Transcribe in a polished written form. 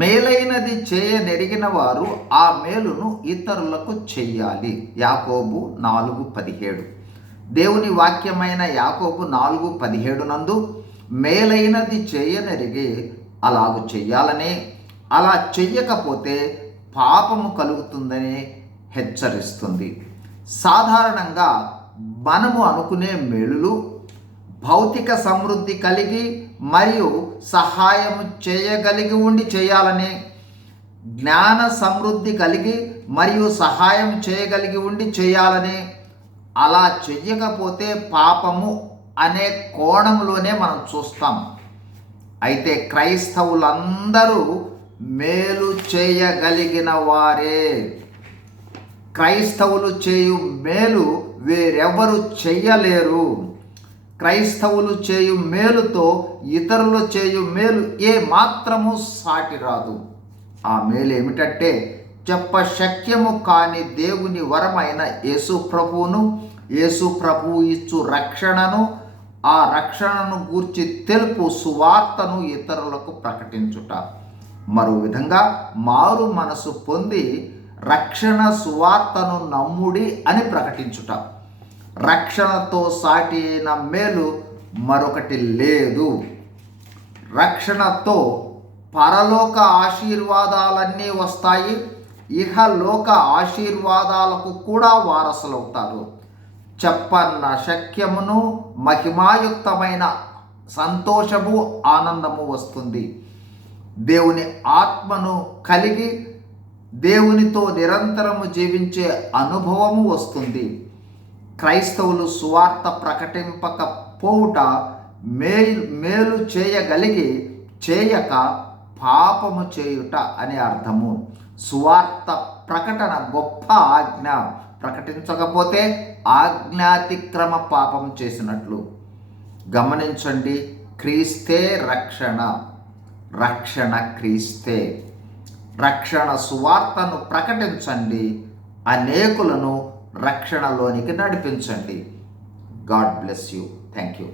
మేలైనది చేయనెరిగిన వారు ఆ మేలును ఇతరులకు చెయ్యాలి. యాకోబు 4:17. దేవుని వాక్యమైన యాకోబు 4:17 నందు మేలైనది చేయనెరిగి అలాగు చెయ్యాలని, అలా చెయ్యకపోతే పాపము కలుగుతుందని హెచ్చరిస్తుంది. సాధారణంగా మనము అనుకునే మేలులు భౌతిక సమృద్ధి కలిగి మరియు సహాయం చేయగలిగి ఉండి చేయాలని, జ్ఞాన సమృద్ధి కలిగి మరియు సహాయం చేయగలిగి ఉండి చేయాలని, అలా చెయ్యకపోతే పాపము అనే కోణంలోనే మనం చూస్తాం. అయితే క్రైస్తవులందరూ మేలు చేయగలిగిన వారే. క్రైస్తవులు చేయు మేలు వేరెవరు చెయ్యలేరు. క్రైస్తవులు చేయు మేలుతో ఇతరులు చేయు మేలు ఏ మాత్రము సాటి రాదు. ఆ మేలు ఏమిటంటే చెప్పశక్యము కాని దేవుని వరమైన యేసు ప్రభువును, యేసు ప్రభువు ఇచ్చు రక్షణను, ఆ రక్షణను గూర్చి తెలుపు సువార్తను ఇతరులకు ప్రకటించుట. మరో విధంగా మారు మనసు పొంది రక్షణ సువార్తను నమ్ముడి అని ప్రకటించుట. రక్షణతో సాటి అయిన మేలు మరొకటి లేదు. రక్షణతో పరలోక ఆశీర్వాదాలన్నీ వస్తాయి. ఇహలోక ఆశీర్వాదాలకు కూడా వారసులవుతారు. చెప్పన్న శక్యమును మహిమాయుక్తమైన సంతోషము, ఆనందము వస్తుంది. దేవుని ఆత్మను కలిగి దేవునితో నిరంతరము జీవించే అనుభవము వస్తుంది. క్రైస్తవులు సువార్త ప్రకటింపకపోవుట మేలు చేయగలిగి చేయక పాపము చేయుట అనే అర్థము. సువార్త ప్రకటన గొప్ప ఆజ్ఞ. ప్రకటించకపోతే ఆజ్ఞాతిక్రమ పాపం చేసినట్లు. గమనించండి, క్రీస్తే రక్షణ. రక్షణ క్రీస్తే. రక్షణ సువార్తను ప్రకటించండి, అనేకులను రక్షణలోనికి నడిపించండి. God bless you. Thank you.